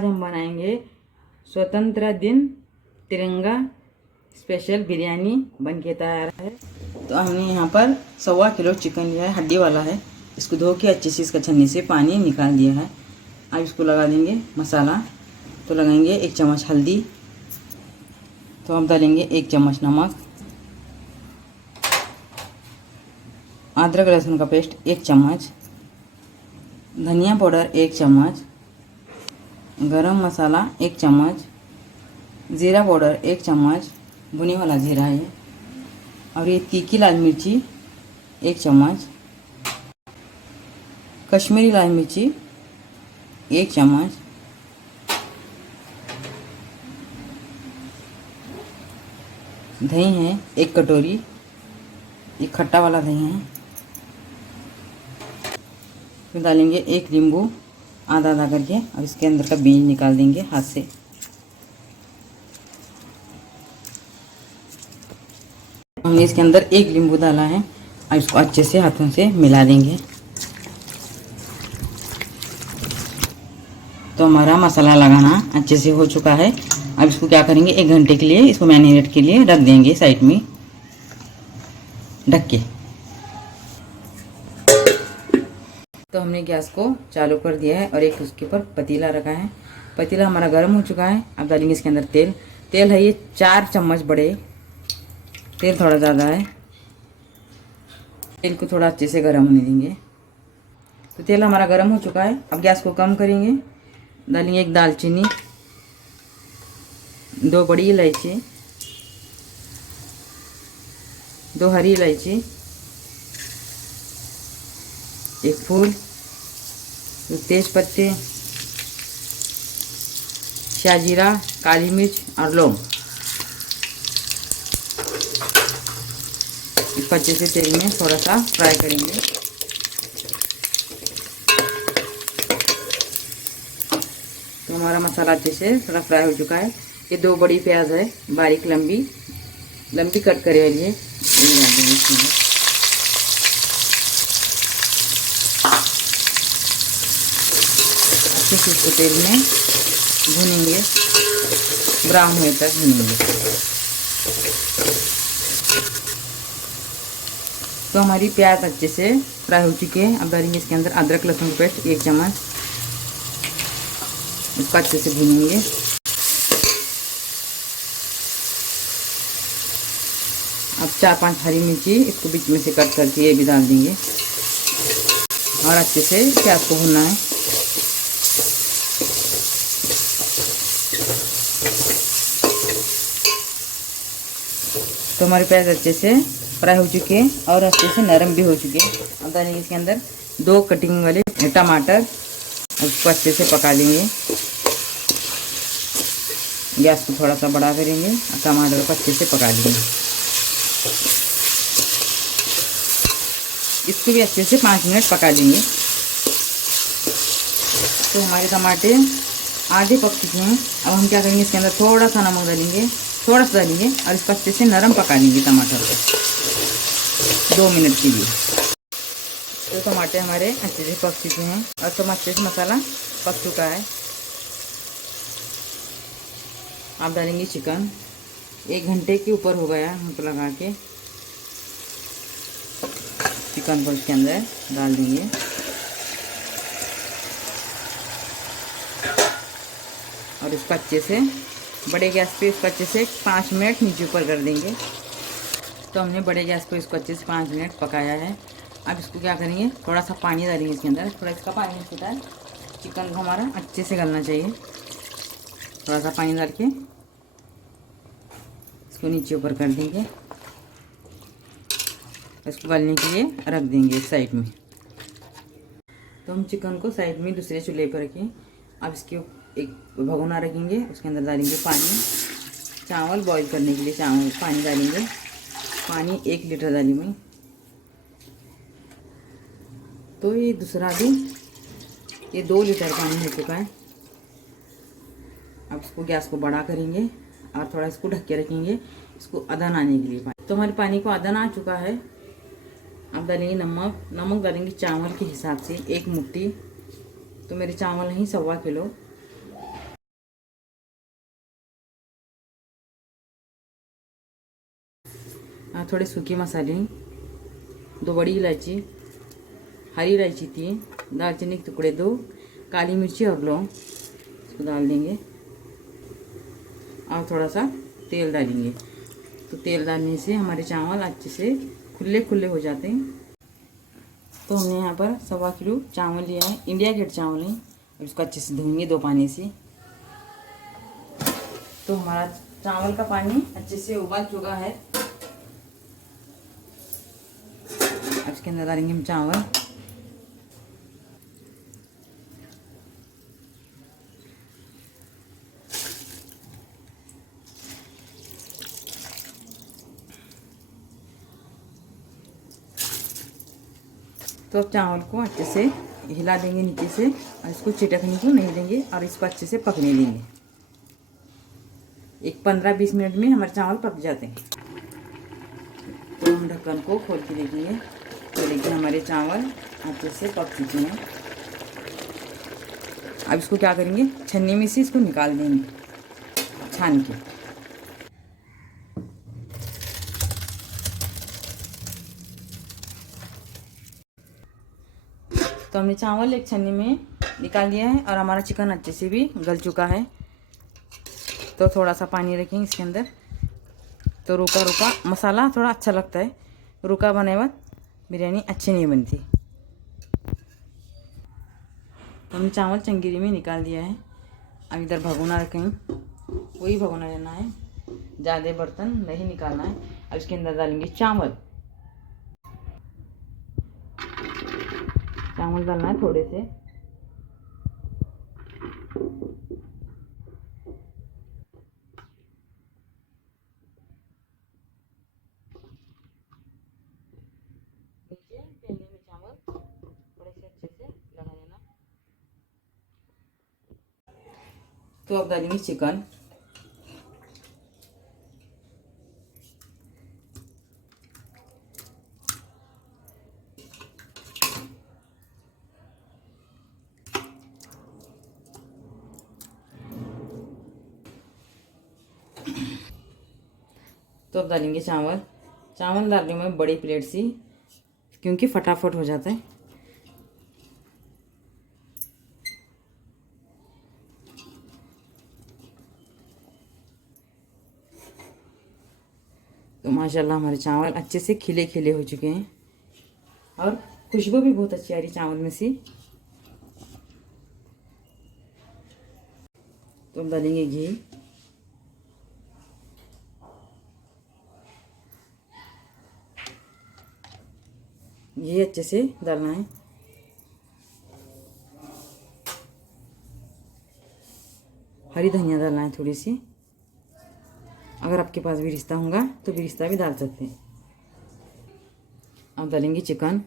आज हम बनाएंगे स्वतंत्रता दिन तिरंगा स्पेशल बिरयानी बन के तैयार है। तो हमने यहाँ पर 1.25 किलो चिकन लिया है, हड्डी वाला है। इसको धो के अच्छे से इसका छन्नी से पानी निकाल दिया है। अब इसको लगा देंगे मसाला। तो लगाएंगे 1 चम्मच हल्दी, तो हम डालेंगे 1 चम्मच नमक, अदरक लहसुन का पेस्ट 1 चम्मच, धनिया पाउडर 1 चम्मच, गरम मसाला 1 चम्मच, ज़ीरा पाउडर 1 चम्मच, भुने वाला जीरा है। और ये तीखी लाल मिर्ची 1 चम्मच, कश्मीरी लाल मिर्ची 1 चम्मच, दही है 1 कटोरी, ये खट्टा वाला दही है। फिर डालेंगे 1 नींबू आधा आधा करके, और इसके अंदर का बीज निकाल देंगे हाथ से। हमने इसके अंदर 1 नींबू डाला है, और इसको अच्छे से हाथों से मिला देंगे। तो हमारा मसाला लगाना अच्छे से हो चुका है। अब इसको क्या करेंगे, 1 घंटे के लिए इसको मैरिनेट के लिए रख देंगे साइड में ढक के। तो हमने गैस को चालू कर दिया है और एक उसके ऊपर पतीला रखा है। पतीला हमारा गर्म हो चुका है। अब डालेंगे इसके अंदर तेल। तेल है ये 4 चम्मच बड़े, तेल थोड़ा ज़्यादा है। तेल को थोड़ा अच्छे से गर्म होने देंगे। तो तेल हमारा गर्म हो चुका है। अब गैस को कम करेंगे। डालेंगे 1 दालचीनी, 2 बड़ी इलायची, 2 हरी इलायची, 1 फूल, 2 तेज पत्ते, शाजीरा, काली मिर्च और लौंग। इसको अच्छे से तेल में थोड़ा सा फ्राई करेंगे। तो हमारा मसाला अच्छे से थोड़ा फ्राई हो चुका है। ये 2 बड़ी प्याज है, बारीक लंबी लंबी कट करे वाली है, ये डाल देंगे इसमें। अच्छे से इसको तेल में भूनेंगे, ब्राउन होने तक भूनेंगे। तो हमारी प्याज अच्छे से फ्राई हो चुकी है। अब डालेंगे इसके अंदर अदरक लहसुन का पेस्ट 1 चम्मच, इसको अच्छे से भूनेंगे। अब 4-5 हरी मिर्ची इसको बीच में से कट करके ये भी डाल देंगे और अच्छे से प्याज को भूनना है। तो हमारी प्याज अच्छे से फ्राई हो चुके हैं और अच्छे से नरम भी हो चुके हैं। अब डालेंगे इसके अंदर 2 कटिंग वाले टमाटर, उसको अच्छे से पका लेंगे। गैस को थोड़ा सा बड़ा करेंगे और टमाटर को अच्छे से पका लेंगे। इसको भी अच्छे से 5 मिनट पका लेंगे। तो हमारे टमाटर आधे पक चुके हैं। अब हम क्या करेंगे, इसके अंदर थोड़ा सा नमक डालेंगे, थोड़ा सा डालेंगे और इसको अच्छे से नरम पका लेंगे टमाटर को 2 मिनट के लिए। तो टमाटर हमारे अच्छे से पक चुके हैं और तो अच्छे से मसाला पक चुका है। आप डालेंगे चिकन। 1 घंटे के ऊपर हो गया हमको लगा के। चिकन को इसके अंदर डाल देंगे और इसको अच्छे से बड़े गैस पे इसको अच्छे से 5 मिनट नीचे ऊपर कर देंगे। तो हमने बड़े गैस पे इसको अच्छे से 5 मिनट पकाया है। अब इसको क्या करेंगे, थोड़ा सा पानी डालेंगे इसके अंदर। थोड़ा इसका पानी होता है, चिकन को हमारा अच्छे से गलना चाहिए। थोड़ा सा पानी डाल के इसको नीचे ऊपर कर देंगे, इसको गलने के लिए रख देंगे एक साइड में। तो हम चिकन को साइड में दूसरे चूल्हे पर रखें। अब इसके एक भगोना रखेंगे, उसके अंदर डालेंगे पानी। चावल बॉईल करने के लिए चावल पानी डालेंगे। पानी 1 लीटर डाली मैं। तो ये दूसरा भी ये 2 लीटर पानी हो चुका है। अब इसको गैस को बड़ा करेंगे और थोड़ा इसको ढक के रखेंगे, इसको अदन आने के लिए। तो हमारे पानी को अदन आ चुका है। अब डालेंगे नमक। नमक डालेंगे चावल के हिसाब से 1 मुट्ठी। तो मेरे चावल नहीं 1.25 किलो। थोड़े सूखे मसाले, 2 बड़ी इलायची, हरी इलायची 3, दालचीनी के टुकड़े 2, काली मिर्ची और लौंग इसको डाल देंगे और थोड़ा सा तेल डालेंगे। तो तेल डालने से हमारे चावल अच्छे से खुले खुले हो जाते हैं। तो हमने यहाँ पर 1.25 किलो चावल लिया है, इंडिया गेट चावल है, और इसको अच्छे से धोएंगे 2 पानी से। तो हमारा चावल का पानी अच्छे से उबल चुका है। अब इसके अंदर डालेंगे हम चावल। तो अब चावल को अच्छे से हिला देंगे नीचे से, और इसको चिटकने को नहीं देंगे और इसको अच्छे से पकने देंगे। एक 15-20 मिनट में हमारे चावल पक जाते हैं। तो हम ढक्कन को खोल के देखेंगे, तो देखिए हमारे चावल अच्छे से पक चुके हैं। अब इसको क्या करेंगे, छन्नी में से इसको निकाल देंगे छान के। तो हमने चावल एक छन्नी में निकाल दिया है और हमारा चिकन अच्छे से भी गल चुका है। तो थोड़ा सा पानी रखेंगे इसके अंदर। तो रूखा रूखा मसाला थोड़ा अच्छा लगता है, रूखा बनाए बाद बिरयानी अच्छी नहीं बनती। तो हमने चावल चंगेरी में निकाल दिया है। अब इधर भगोना रखेंगे, वही भगोना लेना है, ज़्यादा बर्तन नहीं निकालना है। अब इसके अंदर डालेंगे चावल। चावल डालना है थोड़े से, नीचे पैने में चावल थोड़े से अच्छे से लगा देना। तो अब डालेंगे चिकन। तो अब डालेंगे चावल। चावल डाल रही हूँ मैं बड़ी प्लेट सी, क्योंकि फटाफट हो जाता है। तो माशाल्लाह हमारे चावल अच्छे से खिले खिले हो चुके हैं और खुशबू भी बहुत अच्छी आ रही चावल में से। तो अब डालेंगे घी। घी अच्छे से डालना है। हरी धनिया डालना है थोड़ी सी, अगर आपके पास भी रिश्ता होगा तो भी रिश्ता भी डाल सकते हैं। अब डालेंगे चिकन।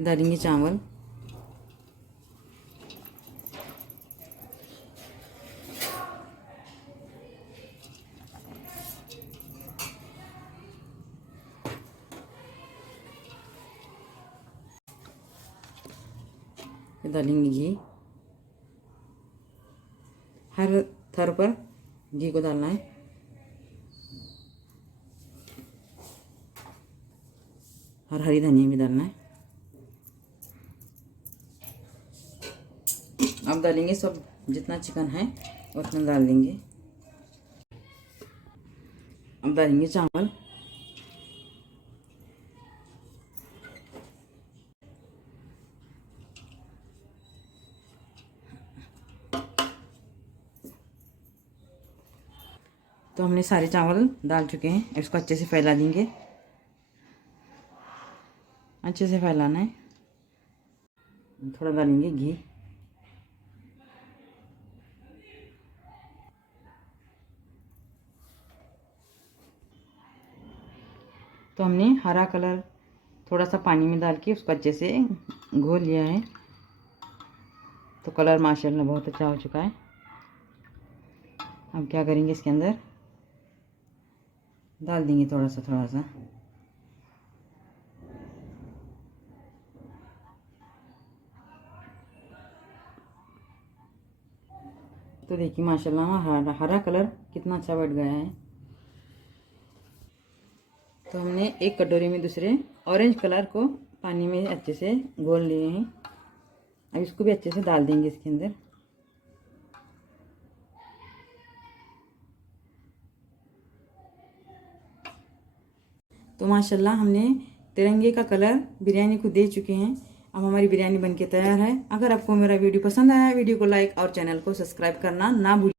डालेंगे चावल। डालेंगे घी। हर थर पर घी को डालना है। और हरी धनिया भी डालना है। अब डालेंगे सब, जितना चिकन है उतना डाल देंगे। अब डालेंगे चावल। तो हमने सारे चावल डाल चुके हैं, इसको अच्छे से फैला देंगे। अच्छे से फैलाना है। थोड़ा डालेंगे घी। तो हमने हरा कलर थोड़ा सा पानी में डाल के उसको अच्छे से घोल लिया है। तो कलर माशाल्लाह बहुत अच्छा हो चुका है। अब क्या करेंगे, इसके अंदर डाल देंगे थोड़ा सा तो देखिए माशाल्लाह हरा हरा कलर कितना अच्छा बढ़ गया है। तो हमने एक कटोरी में दूसरे ऑरेंज कलर को पानी में अच्छे से घोल लिए हैं। अब इसको भी अच्छे से डाल देंगे इसके अंदर। तो माशाल्लाह हमने तिरंगे का कलर बिरयानी को दे चुके हैं। अब हमारी बिरयानी बनके तैयार है। अगर आपको मेरा वीडियो पसंद आया, वीडियो को लाइक और चैनल को सब्सक्राइब करना ना भूलिए।